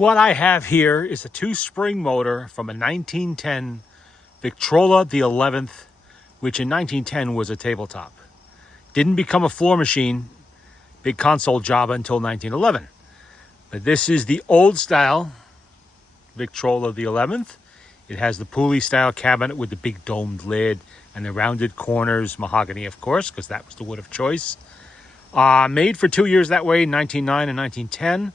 What I have here is a two-spring motor from a 1910 Victrola the 11th, which in 1910 was a tabletop. Didn't become a floor machine, big console job until 1911. But this is the old style Victrola the 11th. It has the pulley style cabinet with the big domed lid and the rounded corners, mahogany of course, because that was the wood of choice. Made for 2 years that way, 1909 and 1910.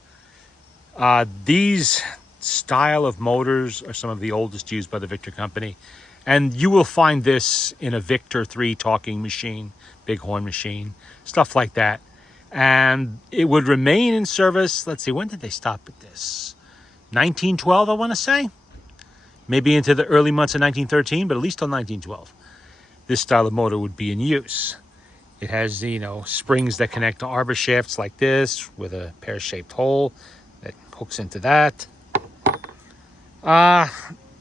These style of motors are some of the oldest used by the Victor company. And you will find this in a Victor 3 talking machine, bighorn machine, stuff like that. And it would remain in service. Let's see, when did they stop at this? 1912, I want to say. Maybe into the early months of 1913, but at least till 1912. This style of motor would be in use. It has, springs that connect to arbor shafts like this with a pear-shaped hole that hooks into that.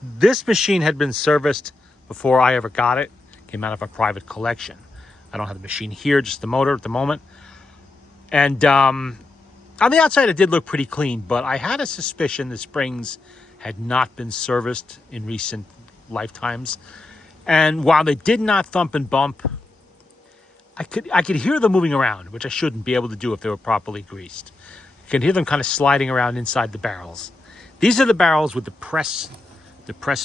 This machine had been serviced before I ever got it. Came out of a private collection. I don't have the machine here, just the motor at the moment. And on the outside, it did look pretty clean, but I had a suspicion the springs had not been serviced in recent lifetimes. And while they did not thump and bump, I could hear them moving around, which I shouldn't be able to do if they were properly greased. You can hear them kind of sliding around inside the barrels. These are the barrels with the press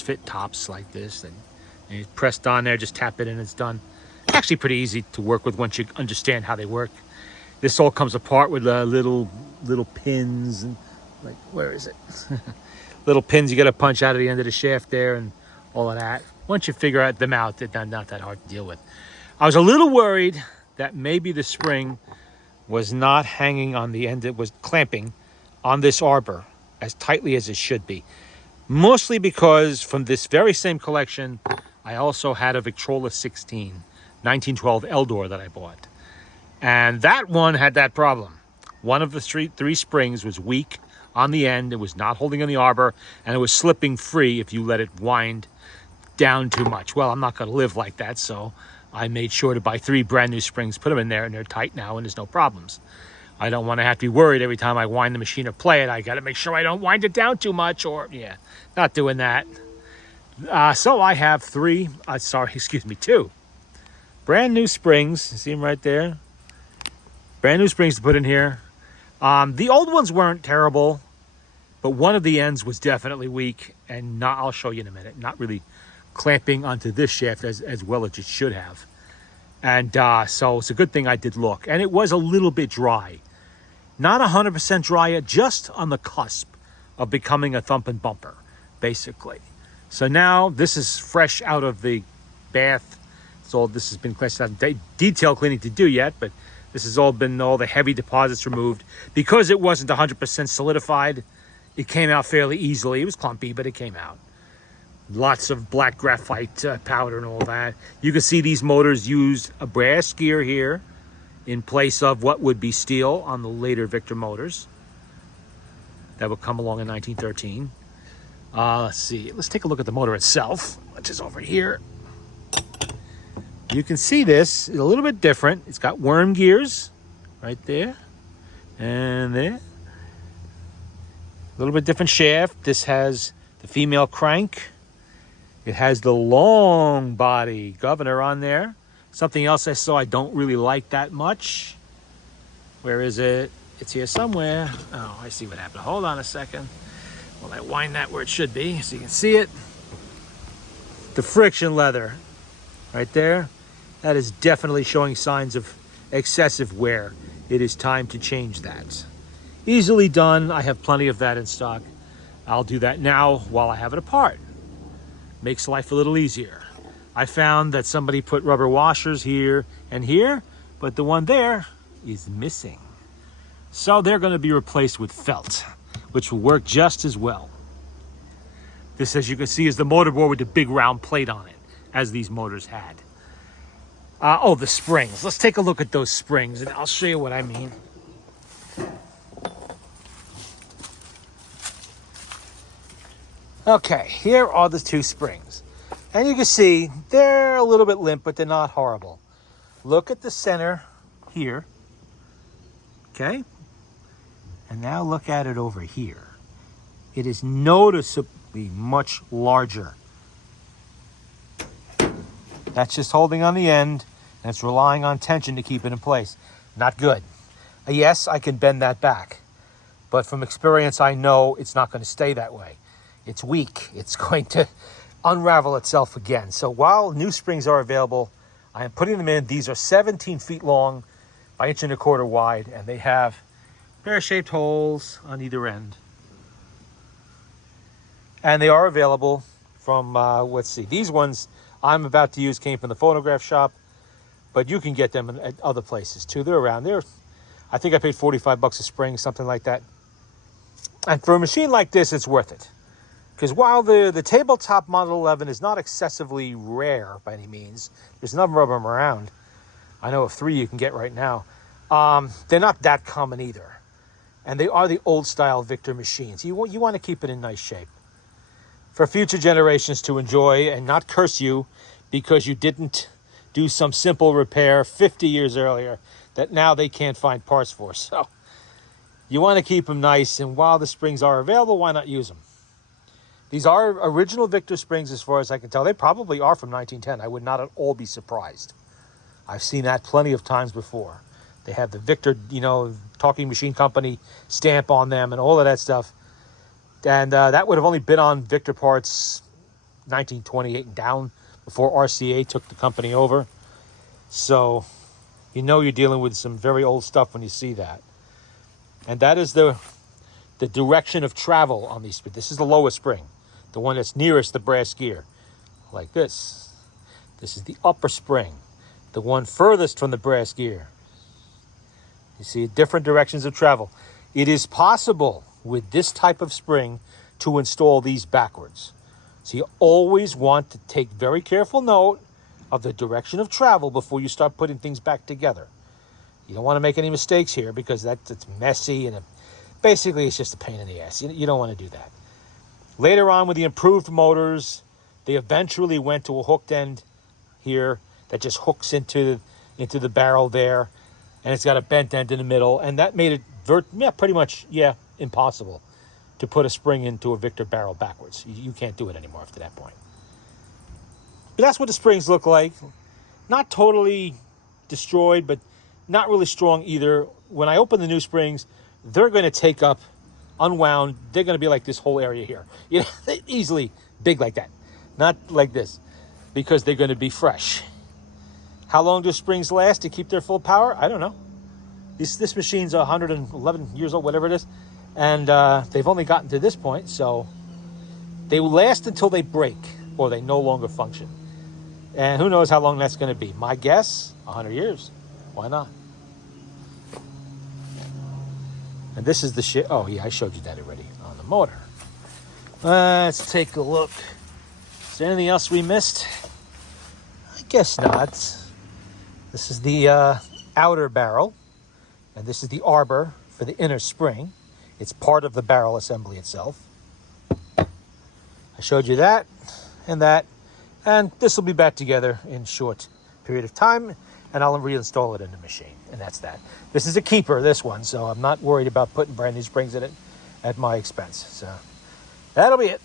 fit tops like this. And it's pressed on there, just tap it and it's done. Actually pretty easy to work with once you understand how they work. This all comes apart with little pins and like, where is it? Little pins you got to punch out of the end of the shaft there and all of that. Once you figure them out, they're not that hard to deal with. I was a little worried that maybe the spring was not hanging on the end. It was clamping on this arbor as tightly as it should be. Mostly because from this very same collection, I also had a Victrola 16, 1912 Eldor that I bought. And that one had that problem. One of the three springs was weak on the end. It was not holding on the arbor, and it was slipping free if you let it wind down too much. Well, I'm not going to live like that, so I made sure to buy 3 brand new springs, put them in there, and they're tight now, and there's no problems. I don't want to have to be worried every time I wind the machine or play it. I got to make sure I don't wind it down too much, or, not doing that. So I have 2 brand new springs. See them right there? Brand new springs to put in here. The old ones weren't terrible, but one of the ends was definitely weak, and I'll show you in a minute, not really clamping onto this shaft as well as it should have. And so it's a good thing I did look. And it was a little bit dry. Not 100% dry yet, just on the cusp of becoming a thump and bumper, basically. So now this is fresh out of the bath. So this has been cleaned. Not detail cleaning to do yet, but this has all the heavy deposits removed. Because it wasn't 100% solidified, it came out fairly easily. It was clumpy, but it came out. Lots of black graphite powder and all that. You can see these motors used a brass gear here in place of what would be steel on the later Victor motors that would come along in 1913. Let's see. Let's take a look at the motor itself, which is over here. You can see this is a little bit different. It's got worm gears right there and there. A little bit different shaft. This has the female crank. It has the long body governor on there. Something else I saw I don't really like that much. Where is it? It's here somewhere. Oh, I see what happened. Hold on a second. Well, I wind that where it should be so you can see it. The friction leather right there. That is definitely showing signs of excessive wear. It is time to change that. Easily done. I have plenty of that in stock. I'll do that now while I have it apart. Makes life a little easier. I found that somebody put rubber washers here and here, but the one there is missing. So they're going to be replaced with felt, which will work just as well. This, as you can see, is the motor board with the big round plate on it, as these motors had. The springs. Let's take a look at those springs, and I'll show you what I mean. Okay, here are the 2 springs. And you can see they're a little bit limp, but they're not horrible. Look at the center here. Okay? And now look at it over here. it is noticeably much larger. That's just holding on the end, and it's relying on tension to keep it in place. Not good. Yes, I can bend that back, but from experience, I know it's not going to stay that way. It's weak. It's going to unravel itself again. So while new springs are available, I am putting them in. These are 17 feet long by 1.25 inches wide, and they have pear-shaped holes on either end. And they are available from, let's see, these ones I'm about to use came from the phonograph shop, but you can get them at other places too. They're around there. I think I paid $45 a spring, something like that. And for a machine like this, it's worth it. Because while the tabletop Model 11 is not excessively rare by any means, there's a number of them around. I know of 3 you can get right now. They're not that common either. And they are the old style Victor machines. You want to keep it in nice shape for future generations to enjoy and not curse you because you didn't do some simple repair 50 years earlier that now they can't find parts for. So you want to keep them nice, and while the springs are available, why not use them? These are original Victor springs as far as I can tell. They probably are from 1910. I would not at all be surprised. I've seen that plenty of times before. They have the Victor, Talking Machine Company stamp on them and all of that stuff. And that would have only been on Victor parts 1928 and down before RCA took the company over. So you're dealing with some very old stuff when you see that. And that is the direction of travel on these. This is the lowest spring, the one that's nearest the brass gear, like this. This is the upper spring, the one furthest from the brass gear. You see different directions of travel. It is possible with this type of spring to install these backwards. So you always want to take very careful note of the direction of travel before you start putting things back together. You don't want to make any mistakes here because it's messy and basically it's just a pain in the ass. You don't want to do that. Later on with the improved motors, they eventually went to a hooked end here that just hooks into the barrel there, and it's got a bent end in the middle, and that made it pretty much impossible to put a spring into a Victor barrel backwards. You can't do it anymore after that point. But that's what the springs look like. Not totally destroyed, but not really strong either. When I open the new springs, they're going to take up, unwound, they're going to be like this whole area here. Easily big like that. Not like this, because they're going to be fresh. How long do springs last to keep their full power? I don't know. This machine's 111 years old, whatever it is, and they've only gotten to this point, so they will last until they break or they no longer function. And who knows how long that's going to be. My guess, 100 years. Why not? And this is the shit. Oh, yeah, I showed you that already on the motor. Let's take a look. Is there anything else we missed? I guess not. This is the outer barrel. And this is the arbor for the inner spring. It's part of the barrel assembly itself. I showed you that and that. And this will be back together in a short period of time. And I'll reinstall it in the machine. And that's that. This is a keeper, this one. So I'm not worried about putting brand new springs in it at my expense. So that'll be it.